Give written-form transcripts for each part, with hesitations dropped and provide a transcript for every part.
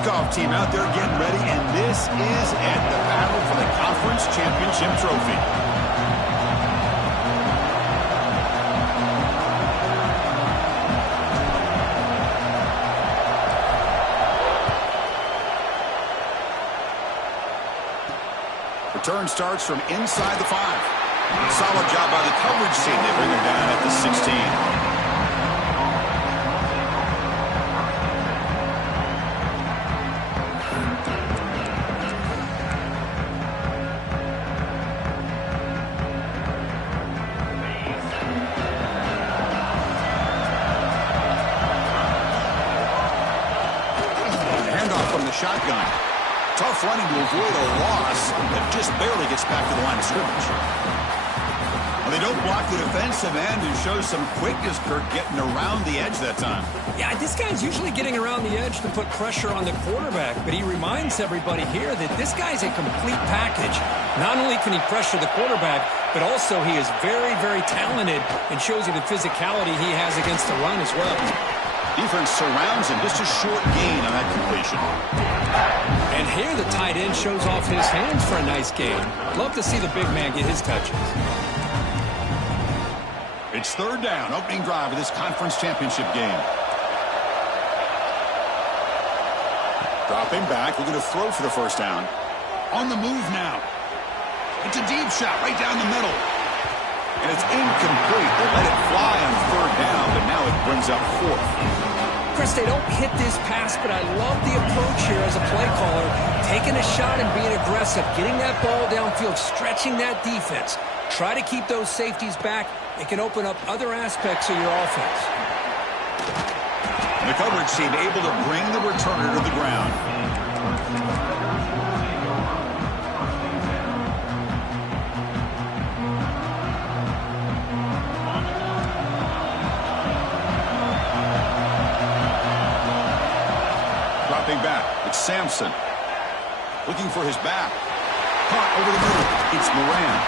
kickoff team out there getting ready, and this is it, the battle for the conference championship trophy. Return starts from inside the 5. Solid job by the coverage team. They bring him down at the 16. Shotgun. Tough running to avoid a loss, but just barely gets back to the line of scrimmage. Well, they don't block the defensive end and show some quickness, Kirk, getting around the edge that time. Yeah, this guy's usually getting around the edge to put pressure on the quarterback, but he reminds everybody here that this guy's a complete package. Not only can he pressure the quarterback, but also he is very, very talented and shows you the physicality he has against the run as well. Defense surrounds him, just a short gain on that completion. And here the tight end shows off his hands for a nice gain. Love to see the big man get his touches. It's third down, opening drive of this conference championship game. Dropping back, we're going to throw for the first down. On the move now. It's a deep shot right down the middle. And it's incomplete. They let it fly on third down, but now it brings up fourth. Chris, they don't hit this pass, but I love the approach here as a play caller. Taking a shot and being aggressive, getting that ball downfield, stretching that defense. Try to keep those safeties back. It can open up other aspects of your offense. And the coverage team able to bring the returner to the ground. Back. It's Sampson. Looking for his back. Caught over the middle. It's Moran.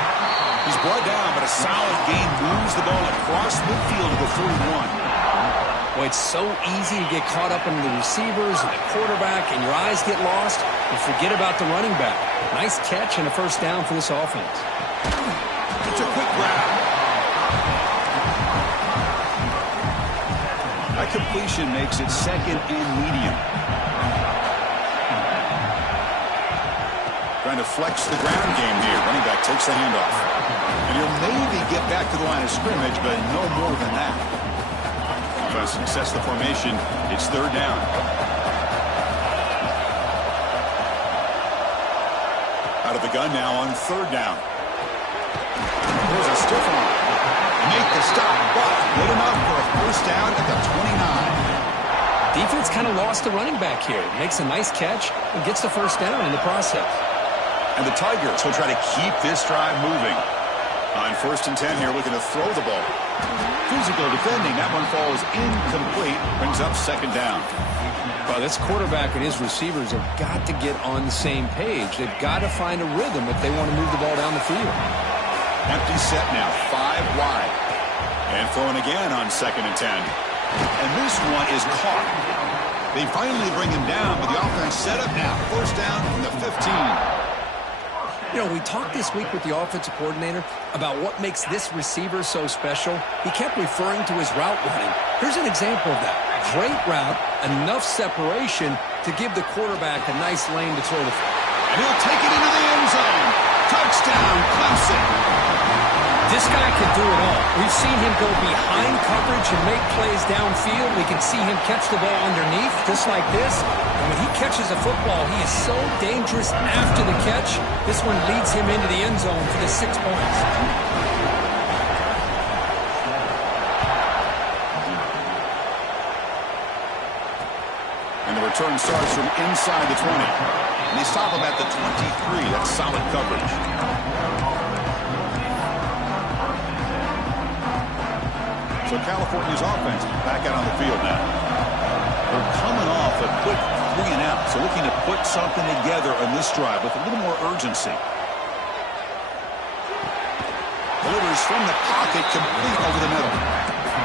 He's brought down, but a solid gain moves the ball across midfield to the 41. Well, it's so easy to get caught up in the receivers and the quarterback, and your eyes get lost, and forget about the running back. Nice catch and a first down for this offense. It's a quick grab. That completion makes it second and medium. Trying to flex the ground game here. Running back takes the handoff. And he'll maybe get back to the line of scrimmage, but no more than that. Offense success the formation. It's third down. Out of the gun now on third down. There's a stiff arm. Make the stop, but good enough for a first down at the 29. Defense kind of lost the running back here. Makes a nice catch and gets the first down in the process. And the Tigers will try to keep this drive moving. On first and 10 here, looking to throw the ball. Physical defending. That one falls incomplete. Brings up second down. Well, this quarterback and his receivers have got to get on the same page. They've got to find a rhythm if they want to move the ball down the field. Empty set now, 5 wide. And throwing again on second and 10. And this one is caught. They finally bring him down, but the offense set up now. First down from the 15. You know, we talked this week with the offensive coordinator about what makes this receiver so special. He kept referring to his route running. Here's an example of that. Great route, enough separation to give the quarterback a nice lane to throw the football. And he'll take it into the end zone. Touchdown, Clemson. This guy can do it all. We've seen him go behind coverage and make plays downfield. We can see him catch the ball underneath, just like this. And when he catches a football, he is so dangerous after the catch. This one leads him into the end zone for the 6 points. And the return starts from inside the 20. And they stop him at the 23. That's solid coverage. So California's offense back out on the field now. They're coming off a quick 3 and out, so looking to put something together on this drive with a little more urgency. Delivers from the pocket, complete over the middle.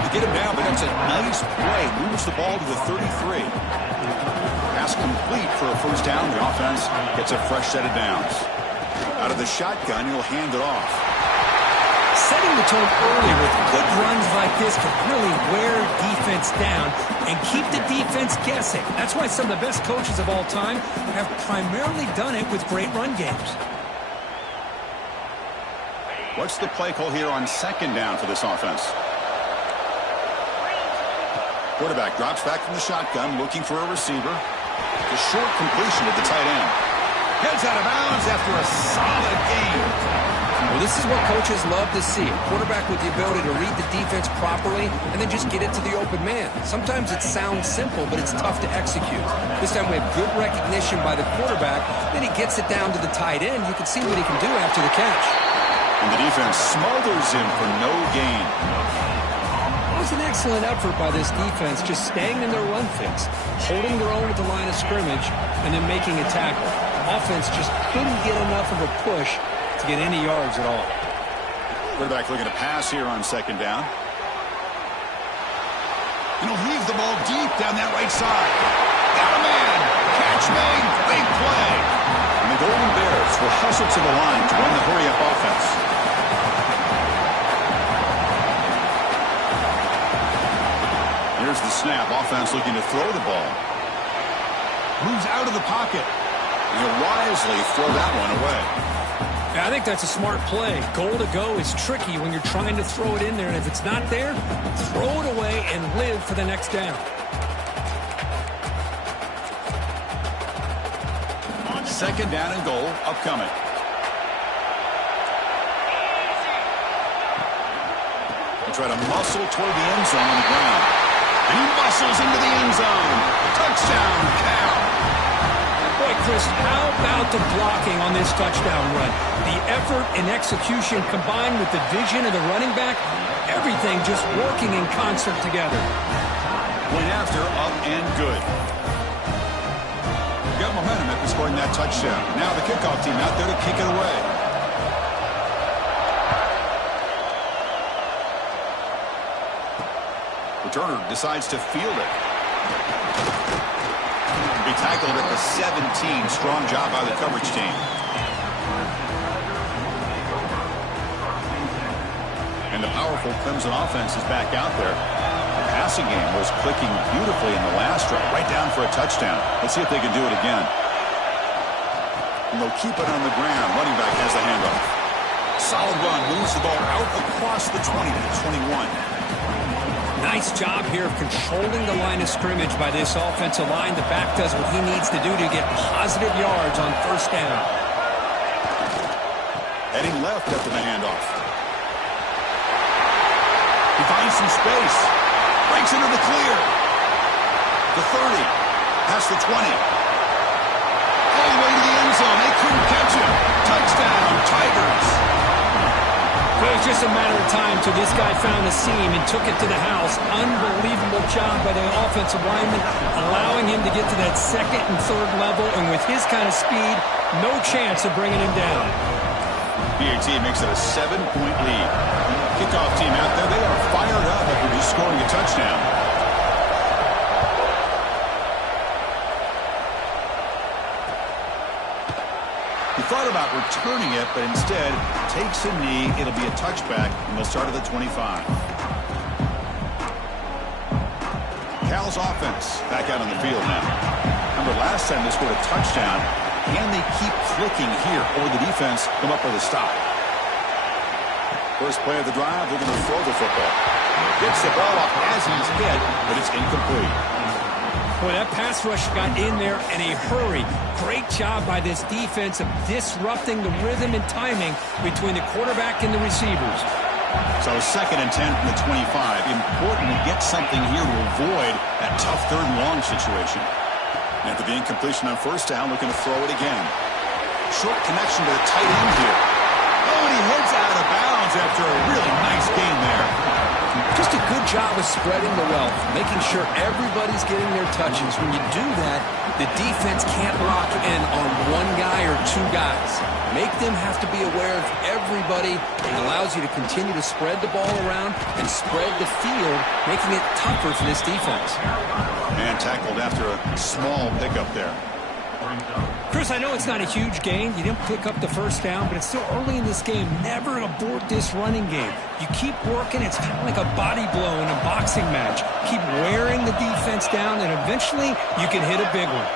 to get him down, but that's a nice play. Moves the ball to the 33. Pass complete for a first down. The offense gets a fresh set of downs. Out of the shotgun, he'll hand it off. Setting the tone early with good runs like this can really wear defense down and keep the defense guessing. That's why some of the best coaches of all time have primarily done it with great run games. What's the play call here on second down for this offense? Quarterback drops back from the shotgun, looking for a receiver. The short completion to the tight end. Heads out of bounds after a solid game. Well, this is what coaches love to see. A quarterback with the ability to read the defense properly and then just get it to the open man. Sometimes it sounds simple, but it's tough to execute. This time we have good recognition by the quarterback. Then he gets it down to the tight end. You can see what he can do after the catch. And the defense smothers him for no gain. It was an excellent effort by this defense, just staying in their run fits, holding their own at the line of scrimmage, and then making a tackle. Offense just couldn't get enough of a push to get any yards at all. Quarterback looking to pass here on second down. And he'll heave the ball deep down that right side. Got a man. Catch made. Big play. And the Golden Bears will hustle to the line to run the hurry-up offense. Here's the snap. Offense looking to throw the ball. Moves out of the pocket. And he'll wisely throw that one away. I think that's a smart play. Goal to go is tricky when you're trying to throw it in there, and if it's not there, throw it away and live for the next down. Second down and goal upcoming. He'll try to muscle toward the end zone on the ground. And he muscles into the end zone. Touchdown, Cal. Boy, Chris, how about the blocking on this touchdown run? The effort and execution combined with the vision of the running back, everything just working in concert together. Went after, up and good. Got momentum after scoring that touchdown. Now the kickoff team out there to kick it away. Returner decides to field it. Be tackled at the 17. Strong job by the coverage team. And the powerful Clemson offense is back out there. The passing game was clicking beautifully in the last drive, right down for a touchdown. Let's see if they can do it again. And they'll keep it on the ground. Running back has the handoff. Solid run, moves the ball out across the 20 to the 21. Nice job here of controlling the line of scrimmage by this offensive line. The back does what he needs to do to get positive yards on first down. Heading left after the handoff. He finds some space. Breaks into the clear. The 30. Past the 20. All the way to the end zone. They couldn't catch him. Touchdown, Tigers. It was just a matter of time till this guy found a seam and took it to the house. Unbelievable job by the offensive lineman, allowing him to get to that second and third level. And with his kind of speed, no chance of bringing him down. BAT makes it a 7-point lead. Kickoff team out there, they are fired up after just scoring a touchdown. He thought about returning it, but instead takes a knee. It'll be a touchback, and they'll start at the 25. Cal's offense back out on the field now. Remember, last time they scored a touchdown. Can they keep clicking here, or the defense come up with a stop? First play of the drive, they're going to throw the football. Gets the ball off as he's hit, but it's incomplete. Boy, that pass rush got in there in a hurry. Great job by this defense of disrupting the rhythm and timing between the quarterback and the receivers. So second and 10 from the 25. Important to get something here to avoid that tough third and long situation. After the incompletion on first down, looking to throw it again. Short connection to the tight end here. Oh, and he heads out of bounds after a really nice game there. Just a good job of spreading the wealth, making sure everybody's getting their touches. When you do that, the defense can't lock in on one guy or two guys. Make them have to be aware of everybody. It allows you to continue to spread the ball around and spread the field, making it tougher for this defense. And tackled after a small pickup there. Chris, I know it's not a huge gain. You didn't pick up the first down, but it's still early in this game. Never abort this running game. You keep working. It's kind of like a body blow in a boxing match. Keep wearing the defense down, and eventually you can hit a big one.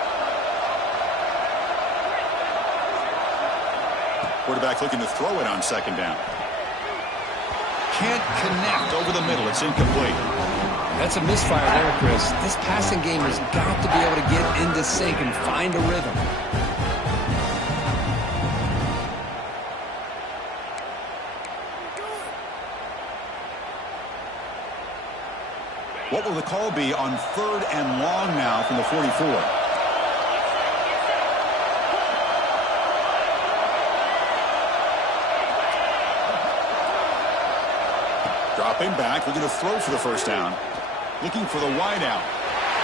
Quarterback looking to throw it on second down. Can't connect over the middle. It's incomplete. That's a misfire there, Chris. This passing game has got to be able to get into sync and find a rhythm. What will the call be on 3rd and long now from the 44? Dropping back, looking to throw for the first down. Looking for the wide out.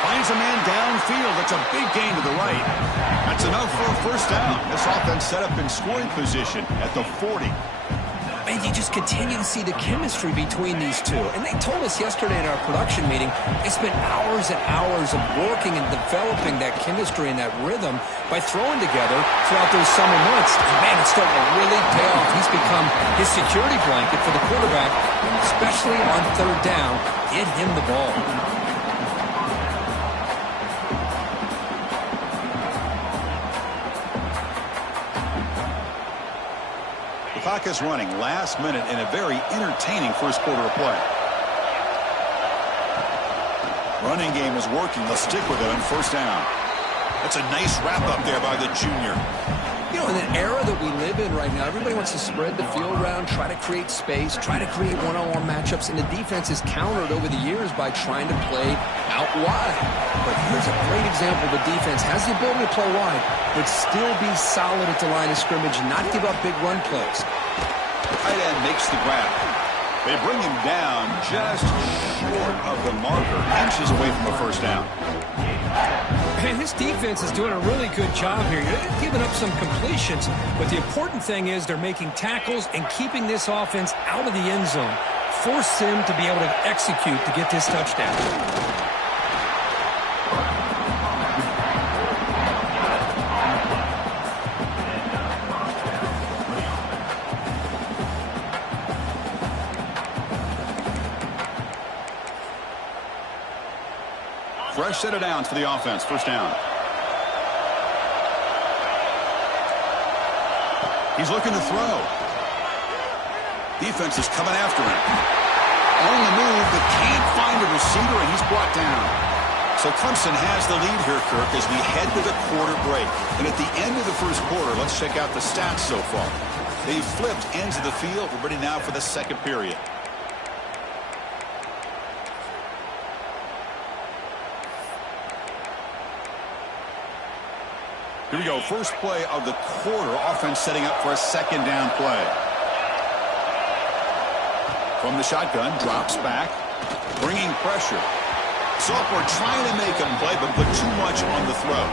Finds a man downfield. That's a big gain to the right. That's enough for a first down. This offense set up in scoring position at the 40. And you just continue to see the chemistry between these two. And they told us yesterday in our production meeting, they spent hours and hours of working and developing that chemistry and that rhythm by throwing together throughout those summer months. And man, it's starting to really pay off. He's become his security blanket for the quarterback, and especially on 3rd down, get him the ball. Clock is running last minute in a very entertaining first quarter of play. Running game is working. They'll stick with it on first down. That's a nice wrap up there by the junior. You know, in the era that we live in right now, everybody wants to spread the field around, try to create space, try to create one-on-one matchups, and the defense is countered over the years by trying to play out wide. But here's a great example. The defense has the ability to play wide, but still be solid at the line of scrimmage and not give up big run plays. Tight end makes the grab. They bring him down just short of the marker, inches away from a first down. And this defense is doing a really good job here. They're giving up some completions, but the important thing is they're making tackles and keeping this offense out of the end zone. Force them to be able to execute to get this touchdown. Fresh set of downs for the offense. First down. He's looking to throw. Defense is coming after him. On the move, but can't find a receiver, and he's brought down. So Clemson has the lead here, Kirk, as we head to the quarter break. And at the end of the first quarter, let's check out the stats so far. They've flipped ends of the field. We're ready now for the second period. Here we go. First play of the quarter. Offense setting up for a second down play. From the shotgun, drops back, bringing pressure. Sophomore trying to make him play, but put too much on the throw.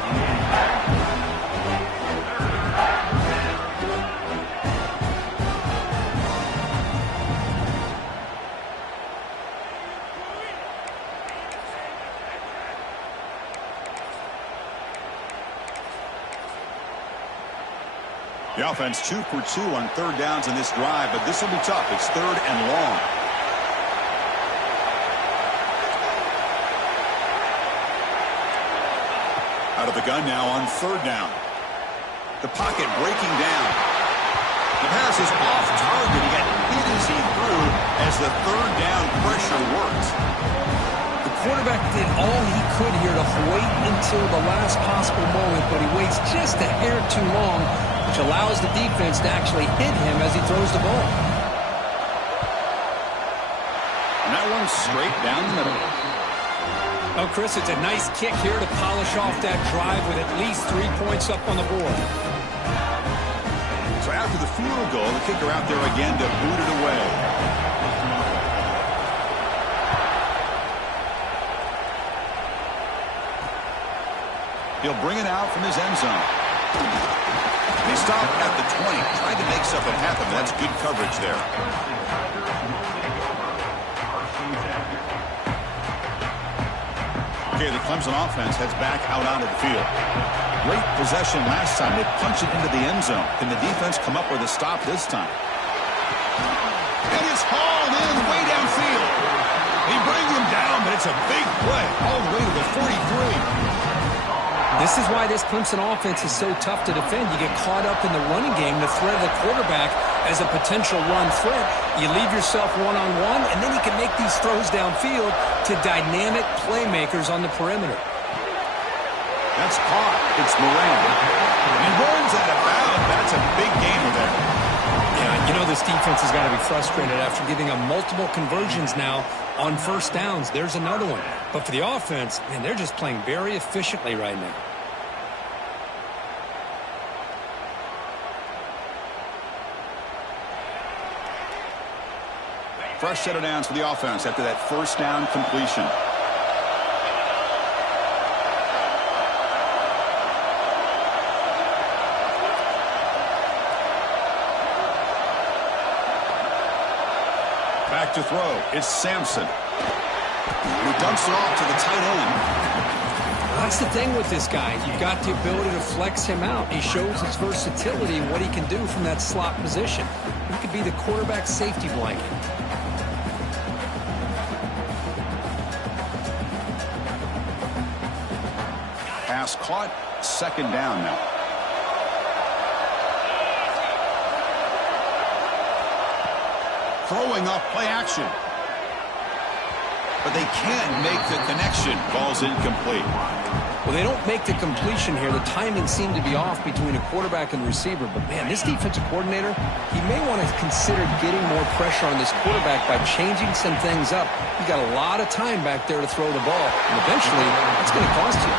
The offense 2 for 2 on third downs in this drive, but this will be tough. It's 3rd and long. Out of the gun now on 3rd down. The pocket breaking down. The pass is off target. He got hit as he threw as the 3rd down pressure worked. The quarterback did all he could here to wait until the last possible moment, but he waits just a hair too long, which allows the defense to actually hit him as he throws the ball. And that one's straight down the middle. Oh, Chris, it's a nice kick here to polish off that drive with at least 3 points up on the board. So after the field goal, the kicker out there again to boot it away. He'll bring it out from his end zone. They stop at the 20, trying to make something happen. That's good coverage there. Okay, the Clemson offense heads back out onto the field. Great possession last time. They punch it into the end zone. Can the defense come up with a stop this time? And it's hauled in way downfield. They bring him down, but it's a big play all the way to the 43. This is why this Clemson offense is so tough to defend. You get caught up in the running game, the threat of the quarterback as a potential run threat. You leave yourself one-on-one, and then you can make these throws downfield to dynamic playmakers on the perimeter. That's caught. It's Moran. He runs out of bounds. That's a big gainer there. Yeah, you know this defense has got to be frustrated after giving them multiple conversions now on first downs. There's another one. But for the offense, man, they're just playing very efficiently right now. Fresh set of downs for the offense after that first down completion. Back to throw. It's Sampson. He dumps it off to the tight end. That's the thing with this guy. You've got the ability to flex him out. He shows his versatility and what he can do from that slot position. He could be the quarterback safety blanket. Pass caught. Second down now. Throwing off play action. But they can't make the connection. Ball's incomplete. Well, they don't make the completion here. The timing seemed to be off between a quarterback and receiver. But, man, this defensive coordinator, he may want to consider getting more pressure on this quarterback by changing some things up. You got a lot of time back there to throw the ball. And eventually, it's going to cost you.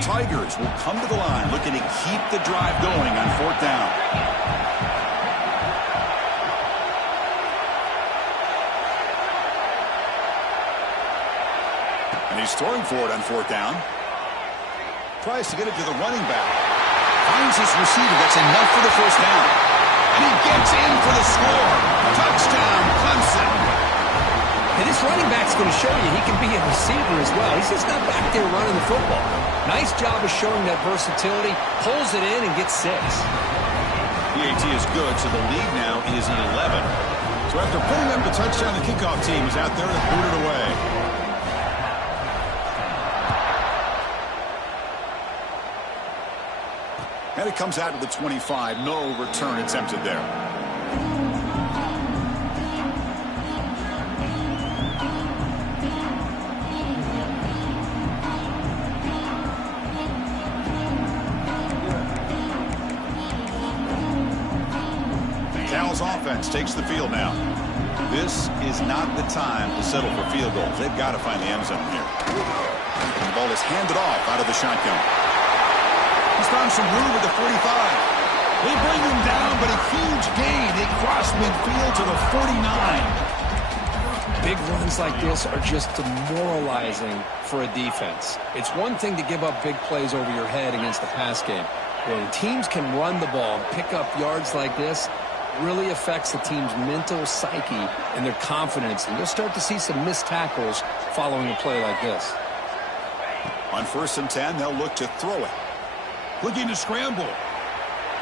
Tigers will come to the line looking to keep the drive going on fourth down. And he's throwing for it on fourth down. Tries to get it to the running back. Finds his receiver. That's enough for the first down. And he gets in for the score. Touchdown, Clemson. And this running back's going to show you he can be a receiver as well. He's just not back there running the football. Nice job of showing that versatility. Pulls it in and gets 6. PAT is good, so the lead now is 11. So after putting up the touchdown, the kickoff team is out there to boot it away. And it comes out to the 25. No return attempted there. Offense takes the field now. This is not the time to settle for field goals. They've got to find the end zone here. And the ball is handed off out of the shotgun. He's found some room at the 45. They bring him down, but a huge gain. They cross midfield to the 49. Big runs like this are just demoralizing for a defense. It's one thing to give up big plays over your head against the pass game. When teams can run the ball and pick up yards like this, really affects the team's mental psyche and their confidence. And you'll start to see some missed tackles following a play like this. On 1st and 10, they'll look to throw it. Looking to scramble.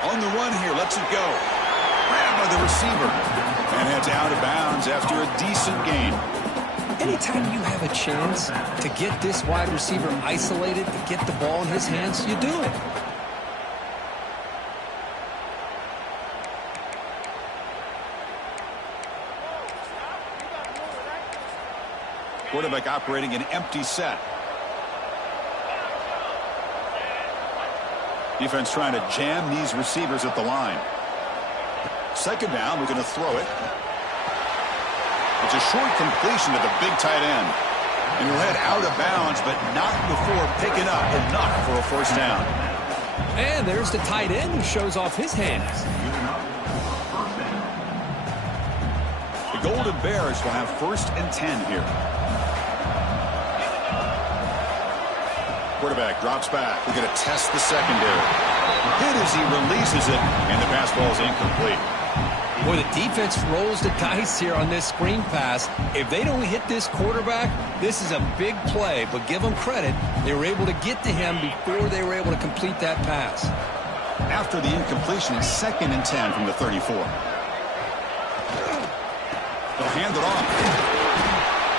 On the run here, lets it go. Grabbed by the receiver. And heads out of bounds after a decent gain. Anytime you have a chance to get this wide receiver isolated, to get the ball in his hands, you do it. Quarterback operating an empty set. Defense trying to jam these receivers at the line. Second down, we're going to throw it. It's a short completion to the big tight end. And he'll head out of bounds, but not before picking up enough for a first down. And there's the tight end who shows off his hands. The Golden Bears will have 1st and 10 here. Quarterback drops back. We're going to test the secondary. Hit as he releases it, and the pass ball is incomplete. Boy, the defense rolls the dice here on this screen pass. If they don't hit this quarterback, this is a big play. But give them credit, they were able to get to him before they were able to complete that pass. After the incompletion, it's 2nd and 10 from the 34. They'll hand it off.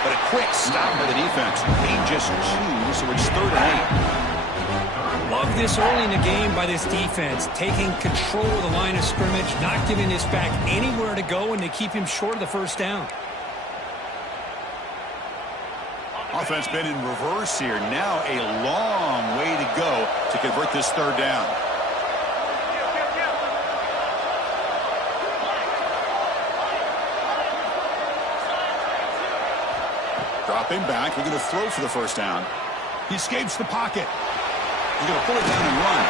But a quick stop by the defense. They just choose, so it's 3rd and 8. Love this early in the game by this defense, taking control of the line of scrimmage, not giving this back anywhere to go, and they keep him short of the 1st down. Offense been in reverse here. Now a long way to go to convert this 3rd down. Dropping back. We're going to throw for the 1st down. He escapes the pocket. He's going to pull it down and run.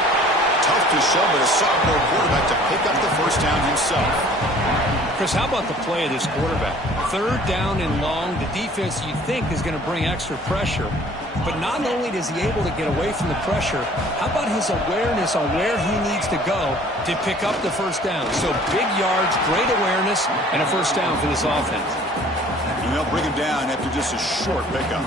Tough to show, but a sophomore quarterback to pick up the 1st down himself. Chris, how about the play of this quarterback? 3rd down and long. The defense, you think, is going to bring extra pressure. But not only is he able to get away from the pressure, how about his awareness on where he needs to go to pick up the 1st down? So big yards, great awareness, and a 1st down for this offense. And they'll bring him down after just a short pickup.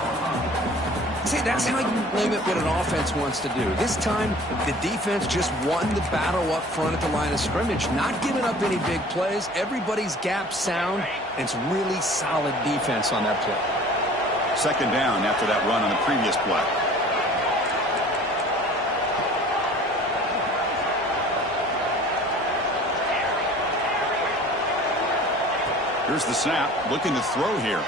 See, that's how you limit what an offense wants to do. This time, the defense just won the battle up front at the line of scrimmage, not giving up any big plays. Everybody's gap sound, and it's really solid defense on that play. 2nd down after that run on the previous play. Here's the snap, looking to throw here.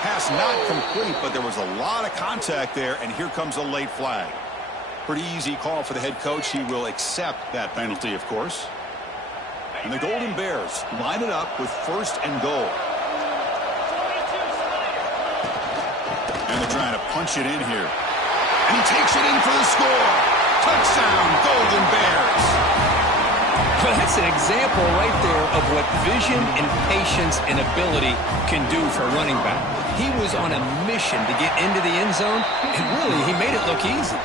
Pass not complete, but there was a lot of contact there, and here comes a late flag. Pretty easy call for the head coach. He will accept that penalty, of course. And the Golden Bears line it up with 1st and goal. And they're trying to punch it in here. And he takes it in for the score. Touchdown, Golden Bears. Well, that's an example right there of what vision and patience and ability can do for a running back. He was on a mission to get into the end zone, and really, he made it look easy.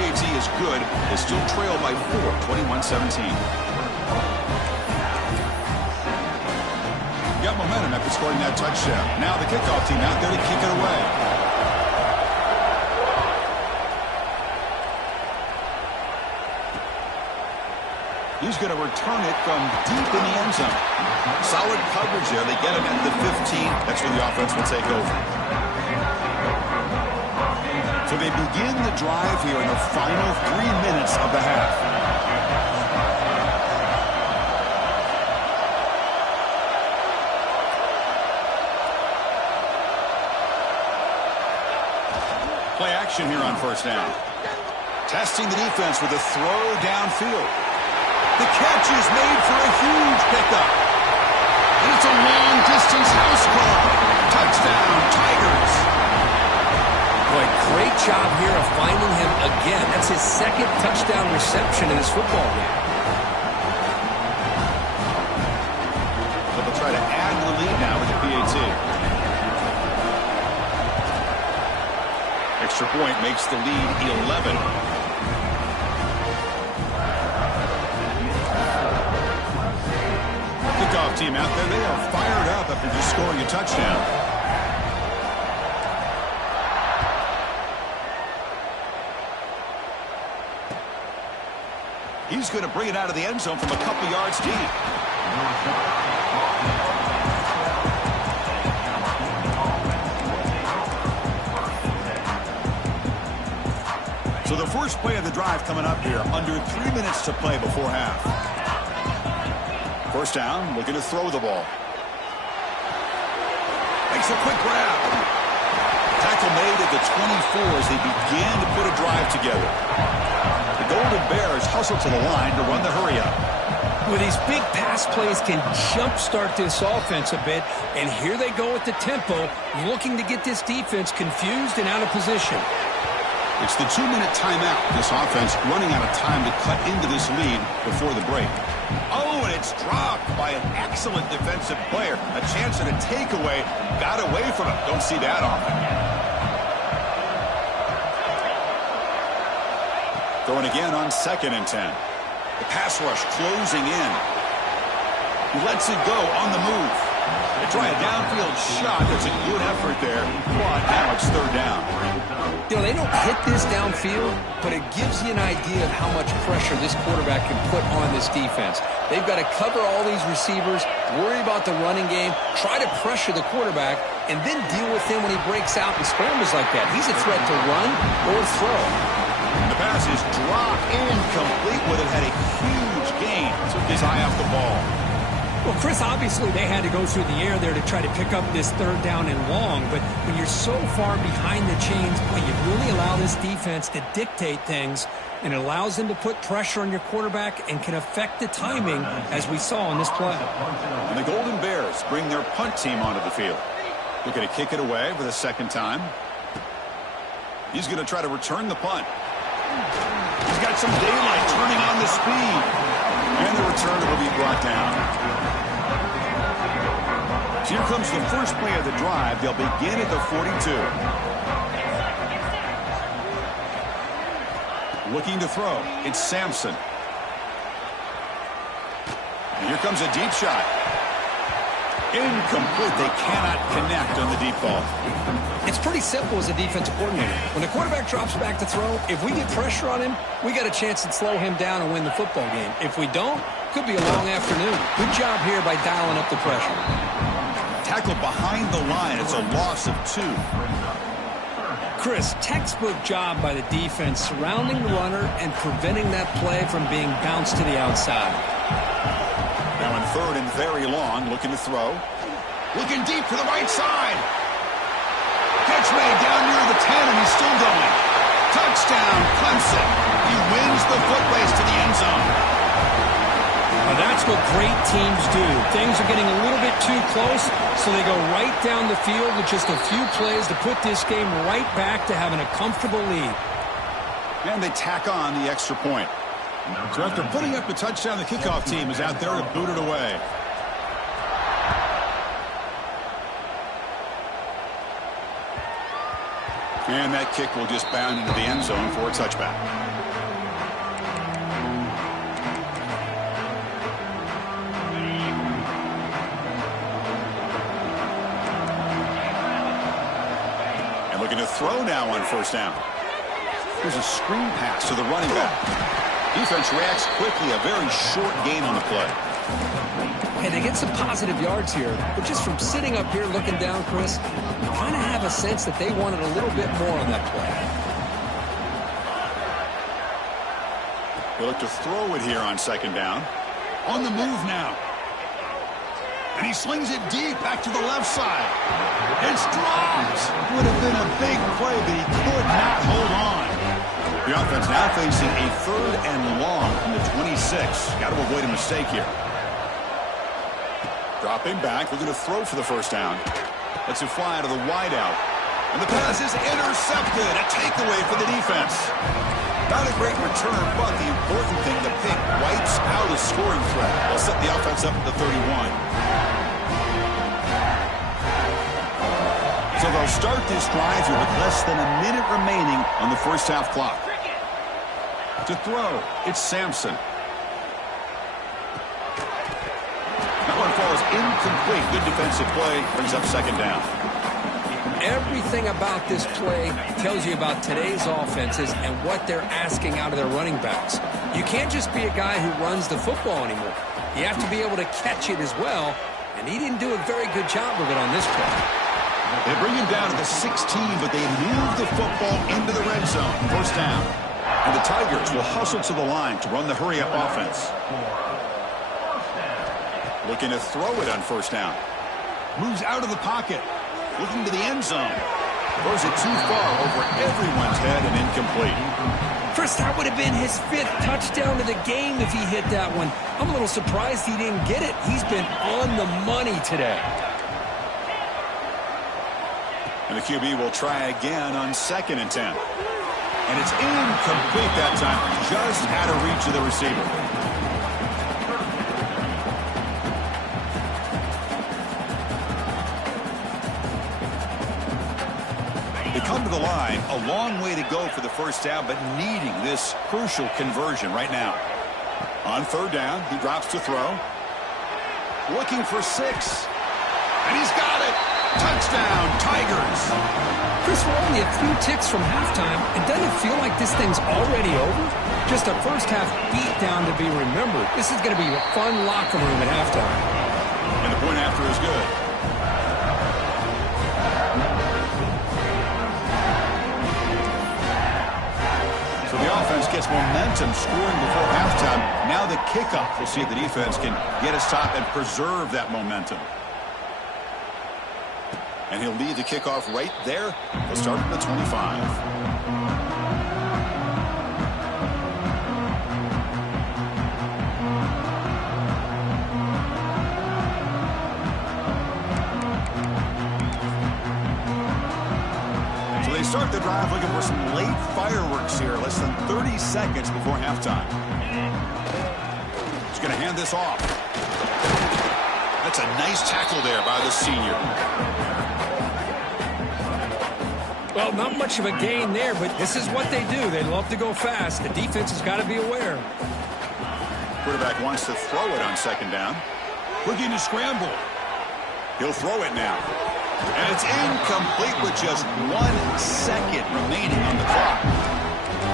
PAT is good. They still trail by 4, 21-17. Got momentum after scoring that touchdown. Now the kickoff team out there to kick it away. He's going to return it from deep in the end zone. Solid coverage there. They get him at the 15. That's where the offense will take over. So they begin the drive here in the final 3 minutes of the half. Play action here on 1st down. Testing the defense with a throw downfield. The catch is made for a huge pickup. And it's a long-distance house call. Touchdown, Tigers. Boy, great job here of finding him again. That's his 2nd touchdown reception in this football game. But they'll try to add to the lead now with the PAT. Extra point makes the lead 11. Kickoff team out there. They are fired up after just scoring a touchdown. He's going to bring it out of the end zone from a couple yards deep. So the first play of the drive coming up here. Under 3 minutes to play before half. 1st down, looking to throw the ball. Makes a quick grab. Tackle made at the 24 as they begin to put a drive together. The Golden Bears hustle to the line to run the hurry-up. Well, these big pass plays can jumpstart this offense a bit, and here they go at the tempo, looking to get this defense confused and out of position. It's the 2-minute timeout. This offense running out of time to cut into this lead before the break. Oh, and it's dropped by an excellent defensive player. A chance at a takeaway. Got away from him. Don't see that often. Throwing again on 2nd and 10. The pass rush closing in. He lets it go on the move. They try a downfield shot. That's a good effort there. But now it's 3rd down. You know, they don't hit this downfield, but it gives you an idea of how much pressure this quarterback can put on this defense. They've got to cover all these receivers, worry about the running game, try to pressure the quarterback, and then deal with him when he breaks out and scrambles like that. He's a threat to run or throw. The pass is dropped incomplete, would have had a huge gain. Took his eye off the ball. Well, Chris, obviously they had to go through the air there to try to pick up this 3rd down and long, but when you're so far behind the chains, boy, you really allow this defense to dictate things, and it allows them to put pressure on your quarterback and can affect the timing, as we saw in this play. And the Golden Bears bring their punt team onto the field. Looking to kick it away for the 2nd time. He's going to try to return the punt. He's got some daylight turning on the speed. And the return will be brought down. So here comes the first play of the drive. They'll begin at the 42. Looking to throw. It's Sampson. And here comes a deep shot. Incomplete. They cannot connect on the deep ball. It's pretty simple as a defensive coordinator. When the quarterback drops back to throw, if we get pressure on him, we got a chance to slow him down and win the football game. If we don't, could be a long afternoon. Good job here by dialing up the pressure. Tackled behind the line. It's a loss of 2. Chris, textbook job by the defense surrounding the runner and preventing that play from being bounced to the outside. Now in 3rd and very long, looking to throw. Looking deep to the right side. Catch made down near the 10, and he's still going. Touchdown, Clemson. He wins the foot race to the end zone. Now that's what great teams do. Things are getting a little bit too close, so they go right down the field with just a few plays to put this game right back to having a comfortable lead. And they tack on the extra point. So after putting up the touchdown, the kickoff team is out there to boot it away. And that kick will just bound into the end zone for a touchback. And looking to throw now on 1st down. There's a screen pass to the running back. Defense reacts quickly. A very short gain on the play. And they get some positive yards here, but just from sitting up here looking down, Chris, you kind of have a sense that they wanted a little bit more on that play. They look to throw it here on 2nd down. On the move now. And he slings it deep back to the left side. It's dropped. Would have been a big play, but he could not hold on. The offense now facing a 3rd and long from the 26. Got to avoid a mistake here. Dropping back, looking to throw for the 1st down. Lets it fly to the wideout. And the pass is intercepted. A takeaway for the defense. Not a great return, but the important thing, the pick wipes out a scoring threat. They'll set the offense up at the 31. So they'll start this drive here with less than a minute remaining on the 1st half clock. To throw, it's Sampson. That one falls incomplete. Good defensive play. Brings up 2nd down. Everything about this play tells you about today's offenses and what they're asking out of their running backs. You can't just be a guy who runs the football anymore. You have to be able to catch it as well, and he didn't do a very good job of it on this play. They bring him down to the 16, but they move the football into the red zone. 1st down. And the Tigers will hustle to the line to run the hurry-up offense. Looking to throw it on 1st down. Moves out of the pocket. Looking to the end zone. Throws it too far over everyone's head and incomplete. Chris, that would have been his 5th touchdown of the game if he hit that one. I'm a little surprised he didn't get it. He's been on the money today. And the QB will try again on 2nd and 10. And it's incomplete that time. Just out of reach of the receiver. They come to the line, a long way to go for the first down, but needing this crucial conversion right now. On third down, he drops to throw. Looking for 6. And he's got it. Touchdown, Tigers. Chris, we're only a few ticks from halftime, and doesn't it feel like this thing's already over? Just a first-half beatdown to be remembered. This is going to be a fun locker room at halftime. And the point after is good. So the offense gets momentum scoring before halftime. Now the kickoff. We'll see if the defense can get a stop and preserve that momentum. And he'll lead the kickoff right there. He'll start from the 25. So they start the drive looking for some late fireworks here. Less than 30 seconds before halftime. He's going to hand this off. That's a nice tackle there by the senior. Well, not much of a gain there, but this is what they do. They love to go fast. The defense has got to be aware. Quarterback wants to throw it on second down. Looking to scramble. He'll throw it now. And it's incomplete with just 1 second remaining on the clock.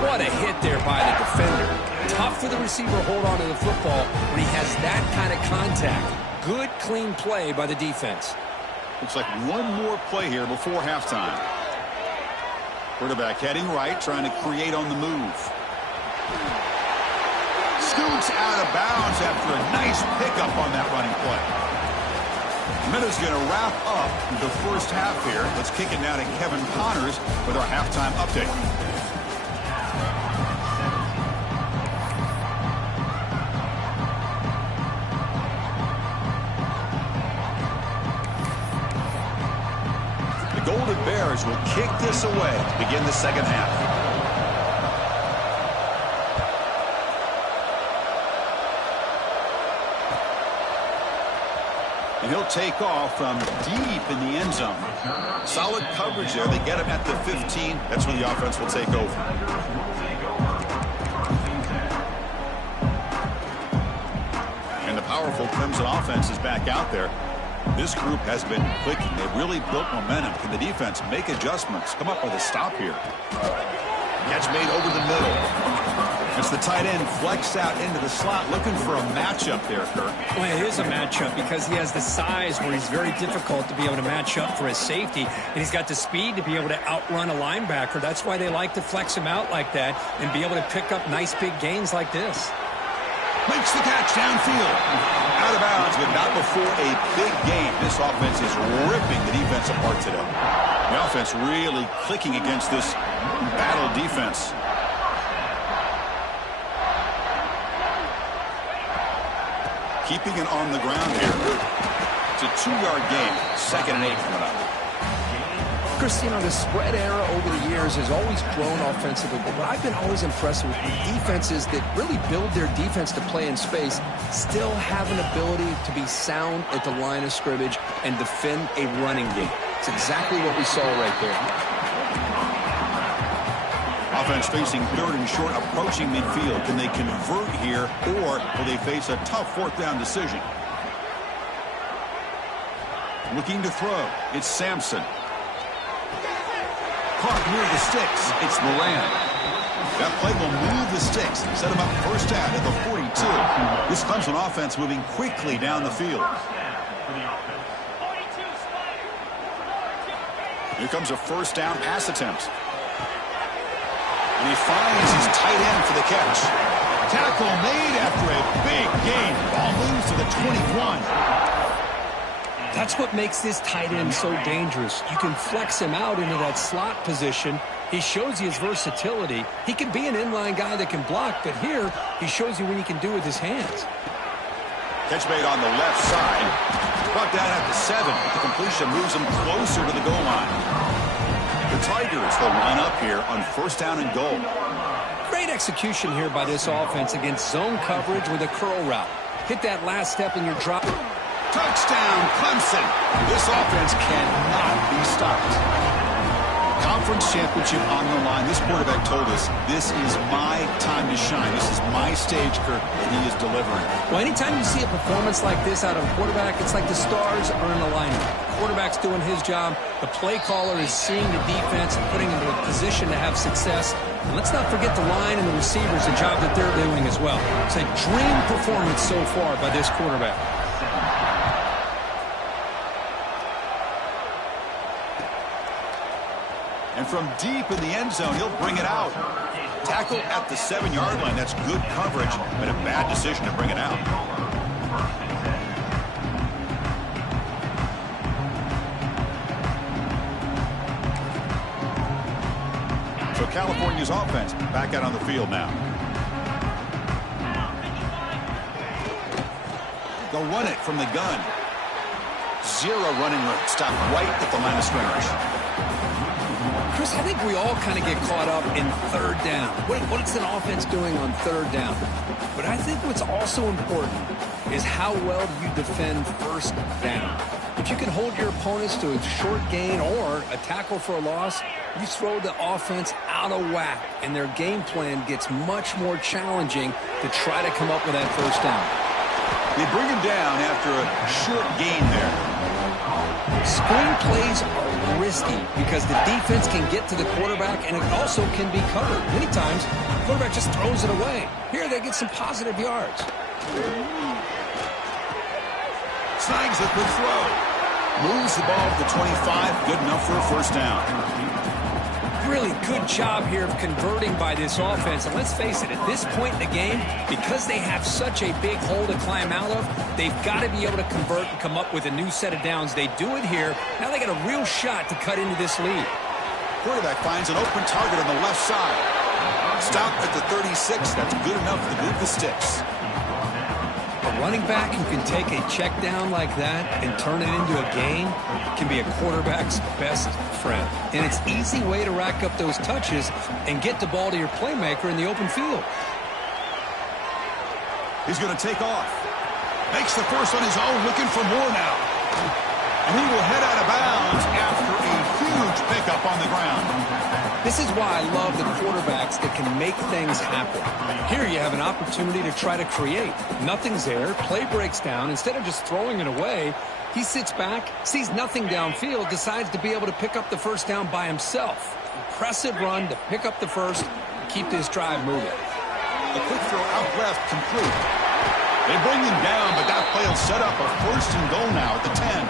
What a hit there by the defender. Tough for the receiver to hold on to the football when he has that kind of contact. Good, clean play by the defense. Looks like one more play here before halftime. Quarterback heading right, trying to create on the move. Scoots out of bounds after a nice pickup on that running play. Minutes going to wrap up the first half here. Let's kick it now to Kevin Connors with our halftime update. The Golden Bears will kick this away to begin the second half. And he'll take off from deep in the end zone. Solid coverage there. They get him at the 15. That's where the offense will take over. And the powerful Clemson offense is back out there. This group has been clicking. They've really built momentum. Can the defense make adjustments? Come up with a stop here. Catch made over the middle. As the tight end flexed out into the slot, looking for a matchup there, Kirk. Well, it is a matchup because he has the size where he's very difficult to be able to match up for his safety, and he's got the speed to be able to outrun a linebacker. That's why they like to flex him out like that and be able to pick up nice big gains like this. Makes the catch downfield. Out of bounds, but not before a big game. This offense is ripping the defense apart today. The offense really clicking against this battle defense. Keeping it on the ground here. It's a 2-yard gain. 2nd and 8 coming up. Christine, the spread era over the years has always grown offensively, but what I've been always impressed with defenses that really build their defense to play in space still have an ability to be sound at the line of scrimmage and defend a running game. It's exactly what we saw right there. Offense facing 3rd and short, approaching midfield. Can they convert here, or will they face a tough 4th down decision? Looking to throw. It's Sampson. Caught near the sticks. It's Moran. That play will move the sticks. Set him up first down at the 42. This Clemson offense moving quickly down the field. Here comes a first down pass attempt. And he finds his tight end for the catch. Tackle made after a big gain. Ball moves to the 21. That's what makes this tight end so dangerous. You can flex him out into that slot position. He shows you his versatility. He can be an inline guy that can block, but here he shows you what he can do with his hands. Catch made on the left side. Brought down at the 7. The completion moves him closer to the goal line. The Tigers, they'll line up here on first down and goal. Great execution here by this offense against zone coverage with a curl route. Hit that last step in your drop. Touchdown, Clemson. This offense cannot be stopped. Conference championship on the line. This quarterback told us, this is my time to shine. This is my stage, Kirk, and he is delivering. Well, anytime you see a performance like this out of a quarterback, it's like the stars are in alignment. The quarterback's doing his job. The play caller is seeing the defense and putting him in a position to have success. And let's not forget the line and the receivers, the job that they're doing as well. It's a dream performance so far by this quarterback. And from deep in the end zone, he'll bring it out. Tackle at the 7-yard line. That's good coverage, but a bad decision to bring it out. So California's offense back out on the field now. They'll run it from the gun. Zero running room. Stop right at the line of scrimmage. Chris, I think we all kind of get caught up in third down. What's an offense doing on third down? But I think what's also important is how well do you defend first down. If you can hold your opponents to a short gain or a tackle for a loss, you throw the offense out of whack, and their game plan gets much more challenging to try to come up with that first down. They bring him down after a short gain there. Screen plays are risky because the defense can get to the quarterback, and it also can be covered. Many times, the quarterback just throws it away. Here, they get some positive yards. Snags a good throw. Moves the ball to the 25. Good enough for a first down. Really good job here of converting by this offense. And let's face it, at this point in the game, because they have such a big hole to climb out of, they've got to be able to convert and come up with a new set of downs. They do it here. Now they got a real shot to cut into this lead. Quarterback finds an open target on the left side. Stop at the 36. That's good enough to move the sticks. A running back who can take a check down like that and turn it into a gain can be a quarterback's best friend. And it's an easy way to rack up those touches and get the ball to your playmaker in the open field. He's going to take off. Makes the first on his own, looking for more now. And he will head out of bounds after a huge pickup on the ground. This is why I love the quarterbacks that can make things happen. Here you have an opportunity to try to create. Nothing's there. Play breaks down. Instead of just throwing it away, he sits back, sees nothing downfield, decides to be able to pick up the first down by himself. Impressive run to pick up the first, keep this drive moving. A quick throw out left, complete. They bring him down, but that play will set up a first and goal now at the 10.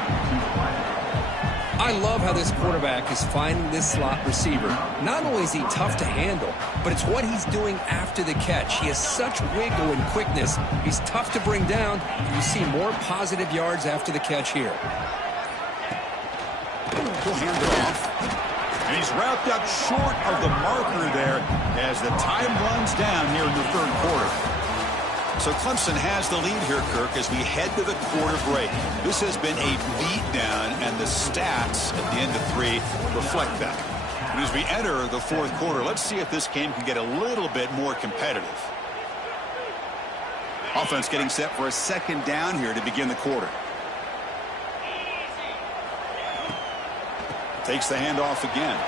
I love how this quarterback is finding this slot receiver. Not only is he tough to handle, but it's what he's doing after the catch. He has such wiggle and quickness. He's tough to bring down. You see more positive yards after the catch here. He'll hand it off. And he's wrapped up short of the marker there as the time runs down here in the third quarter. So Clemson has the lead here, Kirk, as we head to the quarter break. This has been a beatdown, and the stats at the end of 3 reflect that. And as we enter the fourth quarter, let's see if this game can get a little bit more competitive. Offense getting set for a second down here to begin the quarter. Takes the handoff again.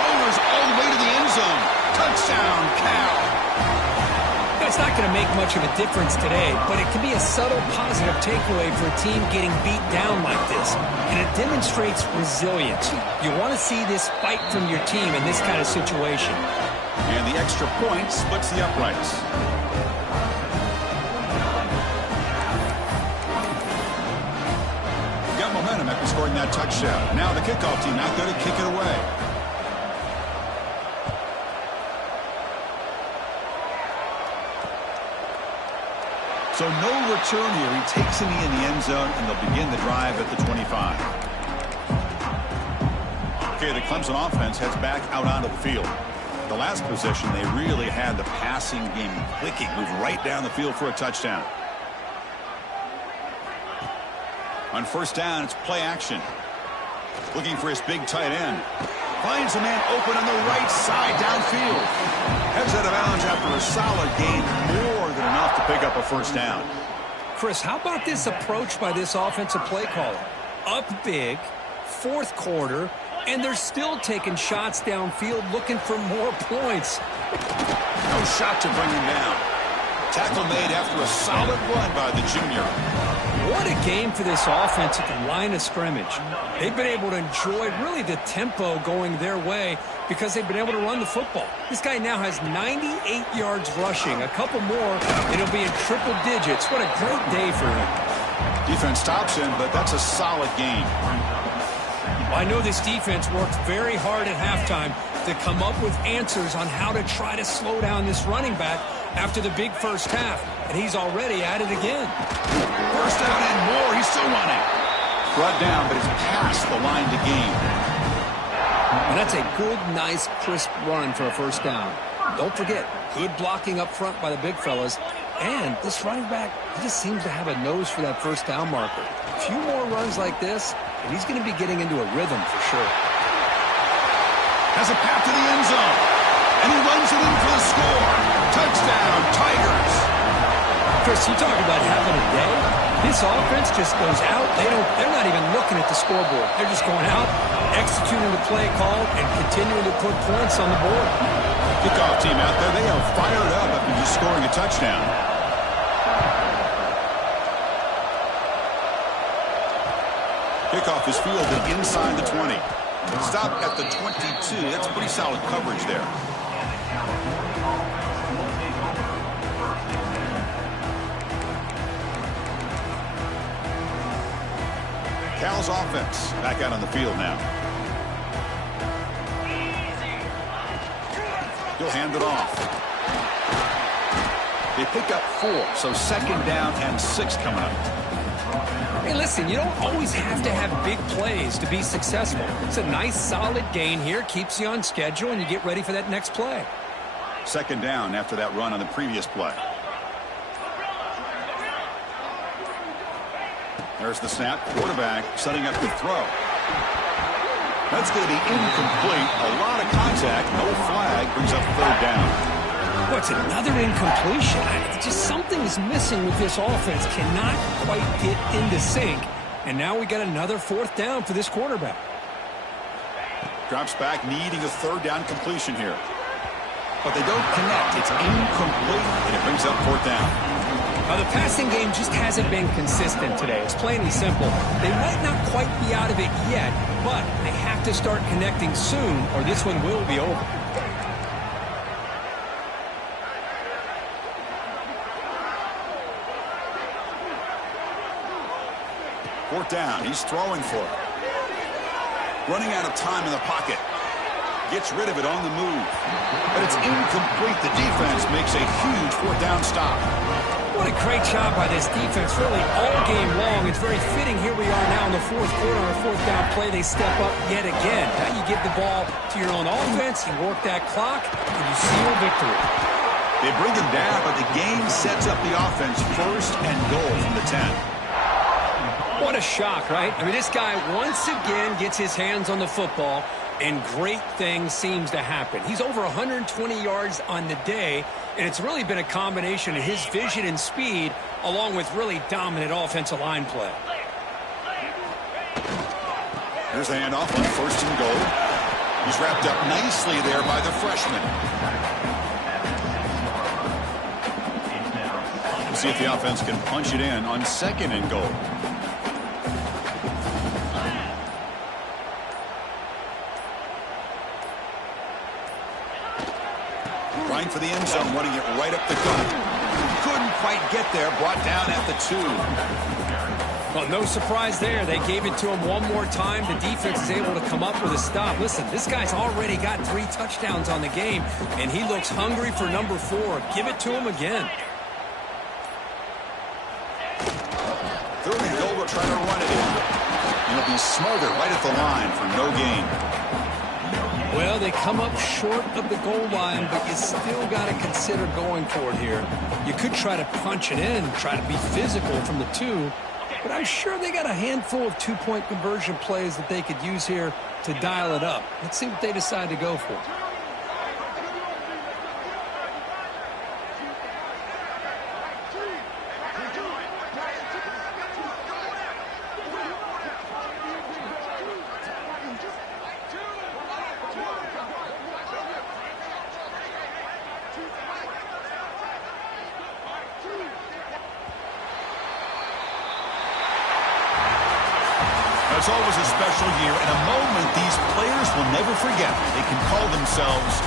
Motors all the way to the end zone. Touchdown, Cal. It's not going to make much of a difference today, but it can be a subtle positive takeaway for a team getting beat down like this. And it demonstrates resilience. You want to see this fight from your team in this kind of situation. And the extra point splits the uprights. Got momentum after scoring that touchdown. Now the kickoff team out there to kick it away. So no return here. He takes him in the end zone, and they'll begin the drive at the 25. Okay, the Clemson offense heads back out onto the field. The last possession, they really had the passing game clicking. Moved right down the field for a touchdown. On first down, it's play action. Looking for his big tight end. Finds a man open on the right side downfield. Heads out of bounds after a solid gain, more than enough to pick up a first down. Chris, how about this approach by this offensive play caller? Up big, fourth quarter, and they're still taking shots downfield looking for more points. No shot to bring him down. Tackle made after a solid run by the junior. What a game for this offense at the line of scrimmage. They've been able to enjoy really the tempo going their way because they've been able to run the football. This guy now has 98 yards rushing. A couple more, and it'll be in triple digits. What a great day for him. Defense stops him, but that's a solid game. Well, I know this defense worked very hard at halftime to come up with answers on how to try to slow down this running back after the big first half, and he's already at it again. First down and more. He's still running. Brought down, but it's past the line to gain. And that's a good, nice, crisp run for a first down. Don't forget, good blocking up front by the big fellas. And this running back, he just seems to have a nose for that first down marker. A few more runs like this, and he's going to be getting into a rhythm for sure. Has a path to the end zone. And he runs it in for the score. Touchdown, Tigers. Chris, you talk about having a day. This offense just goes out. They're not even looking at the scoreboard. They're just going out, executing the play call, and continuing to put points on the board. Kickoff team out there, they are fired up after just scoring a touchdown. Kickoff is fielded inside the 20. Stop at the 22. That's pretty solid coverage there. Cal's offense back out on the field now. He'll hand it off. They pick up 4, so second down and 6 coming up. Hey, listen, you don't always have to have big plays to be successful. It's a nice, solid gain here, keeps you on schedule, and you get ready for that next play. Second down after that run on the previous play. There's the snap. Quarterback setting up the throw. That's going to be incomplete. A lot of contact. No flag. Brings up third down. What's another incompletion? Just something is missing with this offense. Cannot quite get into sync. And now we got another fourth down for this quarterback. Drops back, needing a third down completion here. But they don't connect. It's incomplete, and it brings up fourth down. The passing game just hasn't been consistent today. It's plain and simple. They might not quite be out of it yet, but they have to start connecting soon, or this one will be over. Fourth down. He's throwing for it. Running out of time in the pocket. Gets rid of it on the move. But it's incomplete. The defense makes a huge fourth down stop. What a great job by this defense, really, all game long. It's very fitting. Here we are now in the fourth quarter on a fourth down play. They step up yet again. Now you give the ball to your own offense, you work that clock, and you seal victory. They bring him down, but the game sets up the offense first and goal from the 10. What a shock, right? I mean, this guy once again gets his hands on the football, and great things seems to happen. He's over 120 yards on the day, and it's really been a combination of his vision and speed along with really dominant offensive line play. Here's the handoff on first and goal. He's wrapped up nicely there by the freshman. We'll see if the offense can punch it in on second and goal. Trying for the end zone, running it right up the gut. Couldn't quite get there, brought down at the 2. Well, no surprise there. They gave it to him one more time. The defense is able to come up with a stop. Listen, this guy's already got 3 touchdowns on the game, and he looks hungry for number 4. Give it to him again. Third and goal, we'll try to run it in. It'll be smothered right at the line for no gain. Well, they come up short of the goal line, but you still got to consider going for it here. You could try to punch it in, try to be physical from the 2, but I'm sure they got a handful of two-point conversion plays that they could use here to dial it up. Let's see what they decide to go for. It's always a special year and a moment these players will never forget. They can call themselves